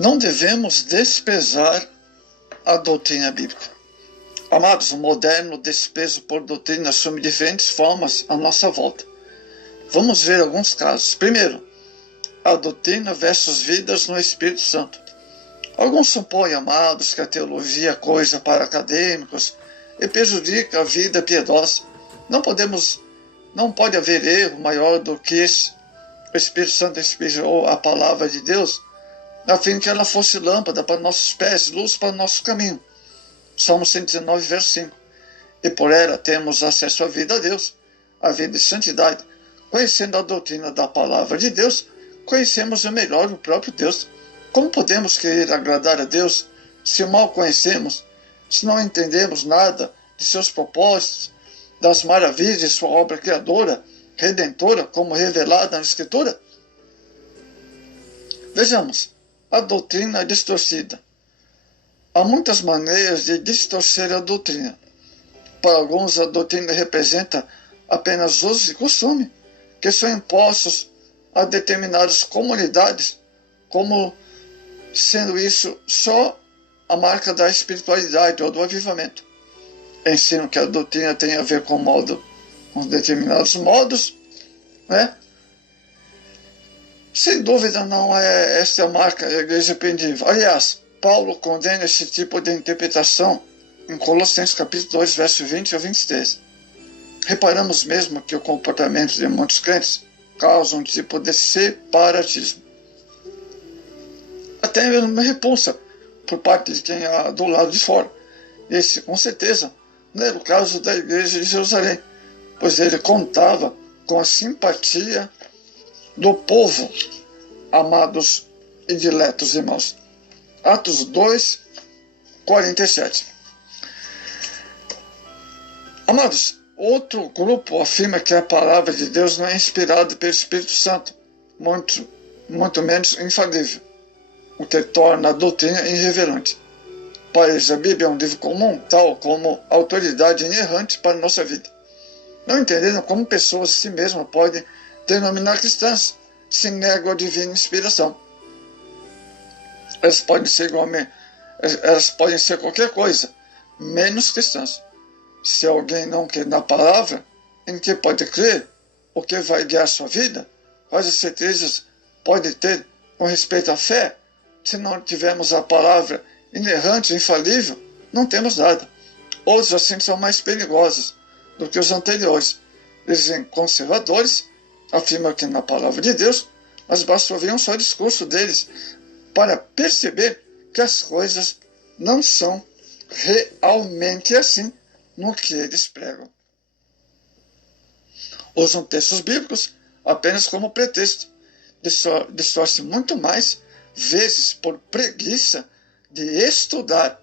Não devemos desprezar a doutrina bíblica. Amados, o moderno desprezo por doutrina assume diferentes formas à nossa volta. Vamos ver alguns casos. Primeiro, a doutrina versus vidas no Espírito Santo. Alguns supõem, amados, que a teologia é coisa para acadêmicos e prejudica a vida piedosa. Não pode haver erro maior do que esse. O Espírito Santo inspirou a palavra de Deus a fim que ela fosse lâmpada para nossos pés, luz para nosso caminho. Salmo 119, verso 5. E por ela temos acesso à vida a Deus, à vida de santidade. Conhecendo a doutrina da palavra de Deus, conhecemos melhor o próprio Deus. Como podemos querer agradar a Deus se mal conhecemos, se não entendemos nada de seus propósitos, das maravilhas de sua obra criadora, redentora, como revelada na Escritura? Vejamos, a doutrina distorcida. Há muitas maneiras de distorcer a doutrina. Para alguns, a doutrina representa apenas uso e costume, que são impostos a determinadas comunidades, como sendo isso só a marca da espiritualidade ou do avivamento. Ensino que a doutrina tem a ver com determinados modos, né? Sem dúvida não é esta a marca da igreja primitiva. Aliás, Paulo condena esse tipo de interpretação em Colossenses capítulo 2, verso 20 a 23. Reparamos mesmo que o comportamento de muitos crentes causa um tipo de separatismo. Até mesmo repulsa por parte de quem é do lado de fora. Esse, com certeza, não era o caso da igreja de Jerusalém, pois ele contava com a simpatia do povo, amados e diletos irmãos. Atos 2, 47. Amados, outro grupo afirma que a palavra de Deus não é inspirada pelo Espírito Santo, muito menos infalível, o que torna a doutrina irreverente. Para eles, a Bíblia é um livro comum, tal como autoridade inerrante para a nossa vida. Não entenderam como pessoas si mesmas podem denominar cristãs, se negam a divina inspiração. Elas podem ser qualquer coisa, menos cristãs. Se alguém não crê na palavra, em que pode crer, o que vai guiar sua vida, quais as certezas pode ter com respeito à fé? Se não tivermos a palavra inerrante, infalível, não temos nada. Outros assim são mais perigosos do que os anteriores. Eles são conservadores, afirmam que na palavra de Deus, mas basta ouvir um só discurso deles para perceber que as coisas não são realmente assim no que eles pregam. Usam textos bíblicos apenas como pretexto, distorcem muito mais vezes por preguiça de estudar,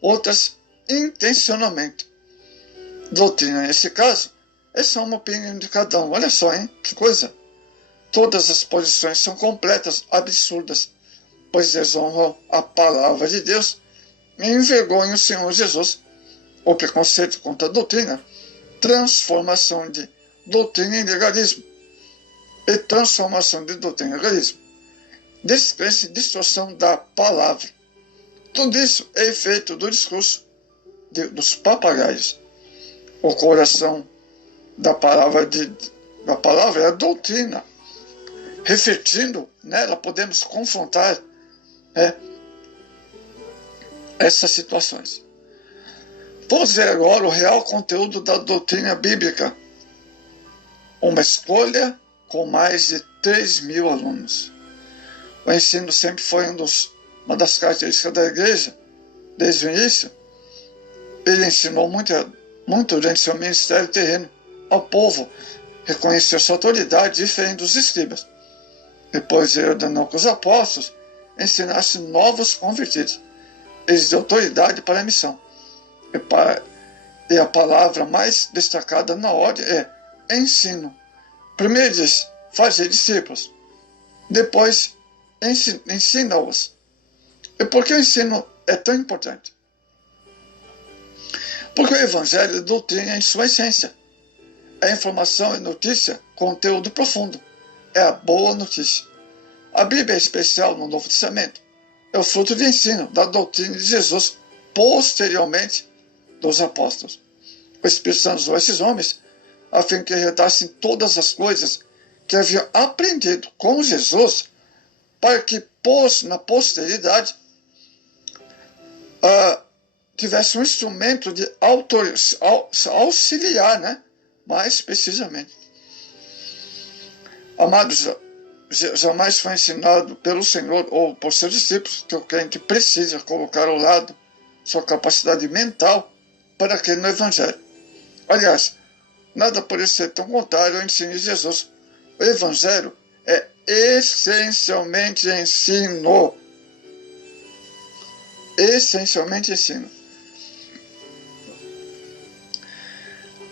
outras intencionalmente. Doutrina, nesse caso, é só uma opinião de cada um. Olha só, hein? Que coisa! Todas as posições são completas, absurdas, pois desonram a palavra de Deus e envergonham o Senhor Jesus. O preconceito contra a doutrina, transformação de doutrina em legalismo e transformação de doutrina em legalismo, descrença e distorção da palavra. Tudo isso é efeito do discurso dos papagaios. O coração da palavra é a doutrina. Refletindo nela, podemos confrontar essas situações. Vamos ver agora o real conteúdo da doutrina bíblica. Uma escolha com mais de 3.000 alunos. O ensino sempre foi uma das características da igreja, desde o início. Ele ensinou muito durante seu ministério terreno ao povo, reconheceu sua autoridade diferente dos escribas. Depois ele ordenou que os apóstolos ensinassem novos convertidos. Eles deu autoridade para a missão. E a palavra mais destacada na ordem é ensino. Primeiro diz, fazer discípulos. Depois, ensina-os. E por que o ensino é tão importante? Porque o Evangelho é doutrina em sua essência. É informação e notícia, conteúdo profundo. É a boa notícia. A Bíblia é especial no Novo Testamento. é o fruto de ensino, da doutrina de Jesus, posteriormente dos apóstolos. O Espírito Santo usou esses homens a fim que redassem todas as coisas que haviam aprendido com Jesus, para que na posteridade tivesse um instrumento de auxiliar, né? Mais precisamente. Amados, jamais foi ensinado pelo Senhor ou por seus discípulos que o crente precisa colocar ao lado sua capacidade mental para crer no Evangelho. Aliás, nada por ser tão contrário ao ensino de Jesus. O Evangelho é essencialmente ensino. Essencialmente ensino.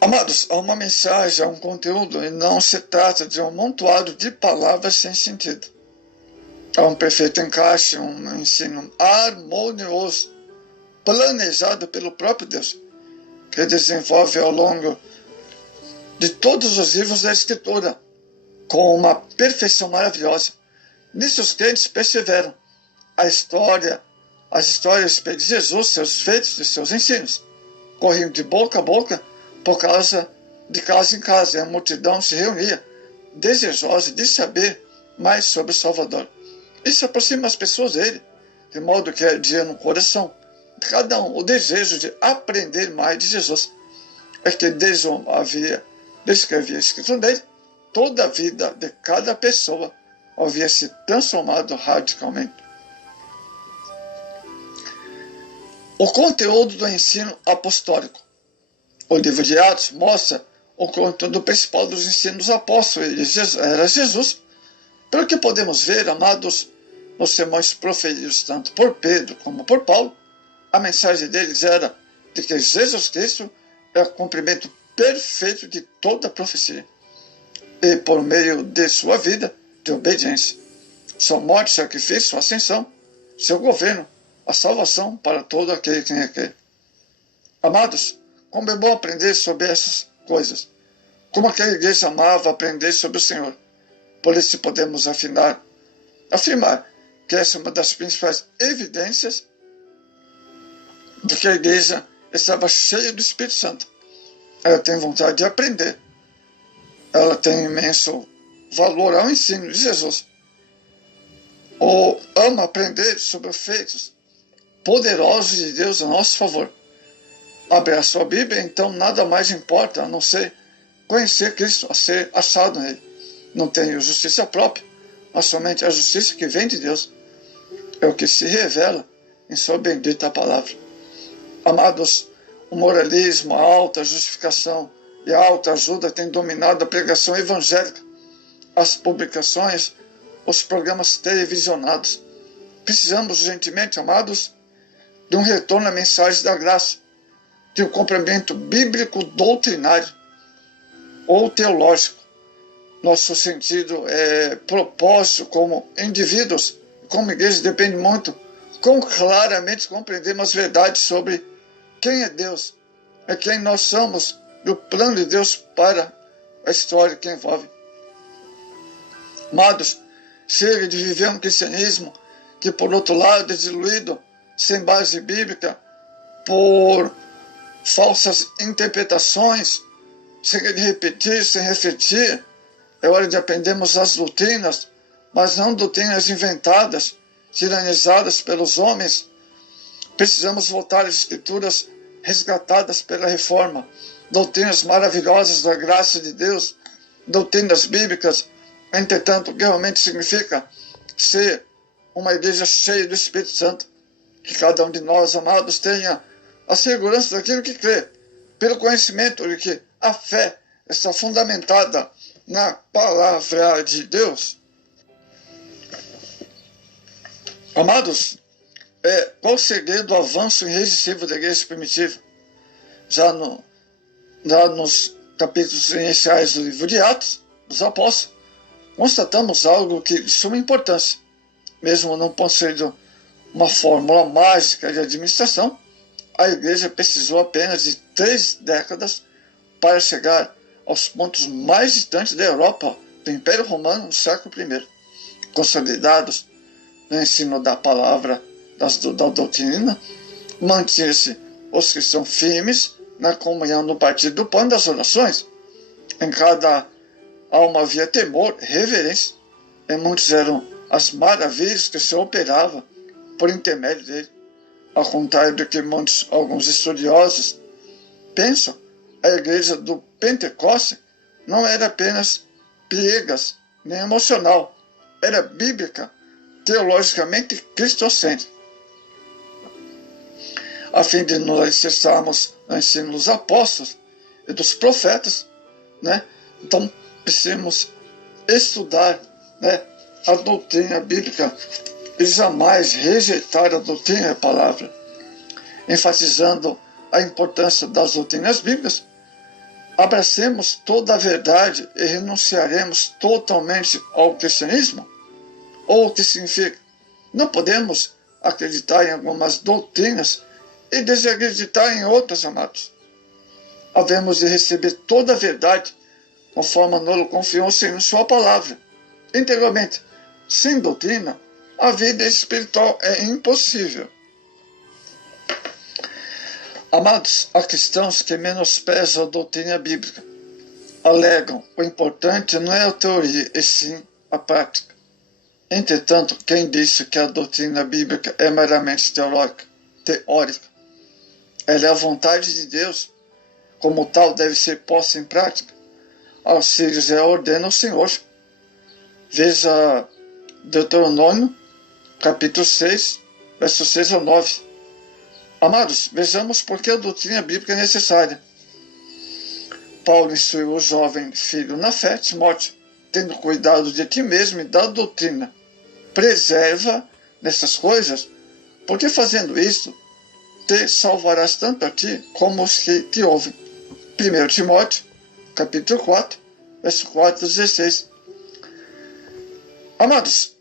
Amados, há uma mensagem, há um conteúdo, e não se trata de um amontoado de palavras sem sentido. Há um perfeito encaixe, um ensino harmonioso, planejado pelo próprio Deus, que desenvolve ao longo de todos os livros da Escritura, com uma perfeição maravilhosa. Nisso os crentes perseveram. As histórias de Jesus, seus feitos e seus ensinos, corriam de boca a boca, por causa de casa em casa, e a multidão se reunia, desejosa de saber mais sobre o Salvador. Isso aproxima as pessoas dele, de modo que ardia no coração de cada um o desejo de aprender mais de Jesus. É que desde que havia escrito nele, toda a vida de cada pessoa havia se transformado radicalmente. O conteúdo do ensino apostólico. O livro de Atos mostra o conteúdo principal dos ensinos dos apóstolos. Era Jesus. Pelo que podemos ver, amados, nos sermões proferidos tanto por Pedro como por Paulo, a mensagem deles era de que Jesus Cristo é o cumprimento perfeito de toda a profecia. E por meio de sua vida de obediência, sua morte, sacrifício, sua ascensão, seu governo, a salvação para todo aquele que requer. Amados, como é bom aprender sobre essas coisas. Como aquela igreja amava aprender sobre o Senhor. Por isso podemos afirmar que essa é uma das principais evidências de que a igreja estava cheia do Espírito Santo. Ela tem vontade de aprender. Ela tem imenso valor ao ensino de Jesus. Ou ama aprender sobre os feitos poderosos de Deus a nosso favor. Abre a sua Bíblia, então nada mais importa a não ser conhecer Cristo, a ser achado nele. Não tenho justiça própria, mas somente a justiça que vem de Deus. É o que se revela em sua bendita palavra. Amados, o moralismo, a alta justificação e a alta ajuda têm dominado a pregação evangélica, as publicações, os programas televisionados. Precisamos urgentemente, amados, de um retorno à mensagem da graça, de um complemento bíblico doutrinário ou teológico. Nosso sentido propósito como indivíduos, como igreja, depende muito como claramente compreendemos as verdades sobre quem é Deus, é quem nós somos, do plano de Deus para a história que envolve. Amados, chega de viver um cristianismo que, por outro lado, é diluído, sem base bíblica, por falsas interpretações, chega de repetir sem refletir. É hora de aprendermos as doutrinas, mas não doutrinas inventadas, tiranizadas pelos homens. Precisamos voltar às Escrituras resgatadas pela Reforma, doutrinas maravilhosas da graça de Deus, doutrinas bíblicas. Entretanto, o que realmente significa ser uma igreja cheia do Espírito Santo, que cada um de nós, amados, tenha a segurança daquilo que crê, pelo conhecimento de que a fé está fundamentada na palavra de Deus. Amados, qual o segredo do avanço irresistível da igreja primitiva? Já nos capítulos iniciais do livro de Atos, dos Apóstolos, constatamos algo de suma importância. Mesmo não possuindo uma fórmula mágica de administração, a igreja precisou apenas de 3 décadas para chegar aos pontos mais distantes da Europa do Império Romano no século I, consolidados no ensino da palavra da doutrina, manter-se os que são firmes na comunhão no partir do pão e das orações. Em cada alma havia temor, reverência, e muitos eram as maravilhas que se operava por intermédio dele. Ao contrário do que alguns estudiosos pensam, a igreja do Pentecoste não era apenas piegas nem emocional, era bíblica, teologicamente cristocêntrica. A fim de nos alicerçarmos no ensino dos apóstolos e dos profetas, né? Então precisamos estudar, né, a doutrina bíblica e jamais rejeitar a doutrina e a palavra. Enfatizando a importância das doutrinas bíblicas, abracemos toda a verdade e renunciaremos totalmente ao cristianismo? Ou o que significa? Não podemos acreditar em algumas doutrinas e desacreditar em outras, amados. Havemos de receber toda a verdade conforme nos confiou o Senhor em sua palavra. Integralmente, sem doutrina, a vida espiritual é impossível. Amados, há cristãos que menosprezam a doutrina bíblica. Alegam o importante não é a teoria, e sim a prática. Entretanto, quem disse que a doutrina bíblica é meramente teórica? Ela é a vontade de Deus, como tal deve ser posta em prática. Aos filhos ordena o Senhor. Veja Deuteronômio, capítulo 6, versos 6 ao 9. Amados, vejamos por que a doutrina bíblica é necessária. Paulo instruiu o jovem filho na fé, Timóteo, tendo cuidado de ti mesmo e da doutrina. Preserva nessas coisas, porque fazendo isto, te salvarás tanto a ti como os que te ouvem. 1 Timóteo, capítulo 4, verso 4 a 16. Amados,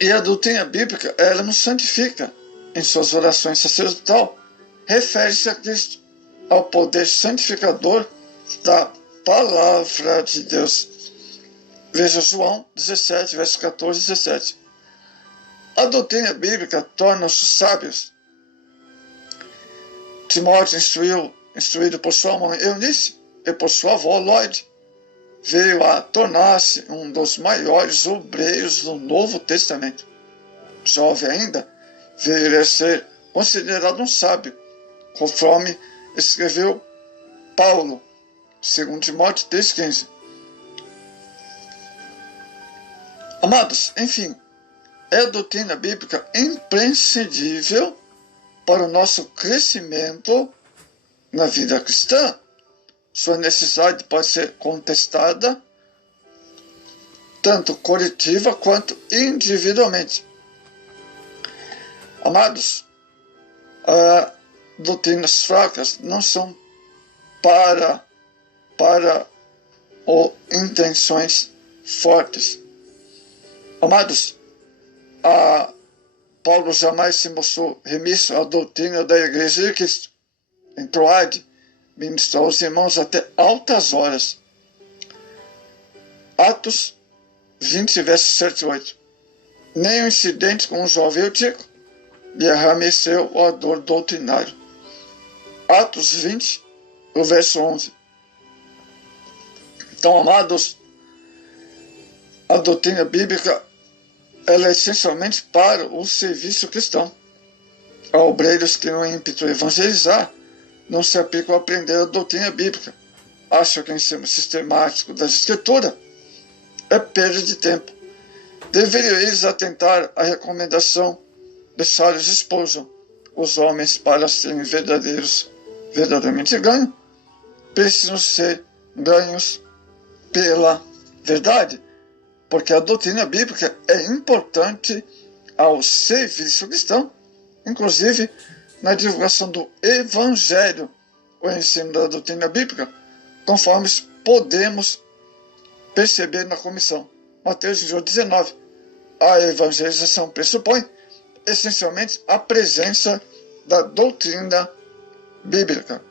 e a doutrina bíblica, ela nos santifica em suas orações sacerdotal, refere-se a Cristo, ao poder santificador da palavra de Deus. Veja João 17, verso 14 e 17. A doutrina bíblica torna-os sábios. Timóteo, instruído por sua mãe Eunice e por sua avó Lloyd, veio a tornar-se um dos maiores obreiros do Novo Testamento. Jovem ainda, veio a ser considerado um sábio, conforme escreveu Paulo, 2 Timóteo 3,15. Amados, enfim, é a doutrina bíblica imprescindível para o nosso crescimento na vida cristã. Sua necessidade pode ser contestada tanto coletiva quanto individualmente. Amados, doutrinas fracas não são para intenções fortes. Amados, Paulo jamais se mostrou remisso à doutrina da Igreja de Cristo. Em Troade, ministrou aos irmãos até altas horas. Atos 20, versos 7 e 8. Nem o incidente com o jovem Eutico lhe arremeceu o ardor doutrinário. Atos 20, o verso 11. Então, amados, a doutrina bíblica ela é essencialmente para o serviço cristão. Há obreiros que no ímpeto de evangelizar não se aplicam a aprender a doutrina bíblica. Acham que o ensino sistemático das Escrituras é perda de tempo. Deveriam eles atentar à recomendação de Charles Spurgeon: os homens, para serem verdadeiramente ganhos, precisam ser ganhos pela verdade, porque a doutrina bíblica é importante ao serviço cristão, inclusive na divulgação do Evangelho, o ensino da doutrina bíblica, conforme podemos perceber na comissão. Mateus 19. A evangelização pressupõe essencialmente a presença da doutrina bíblica.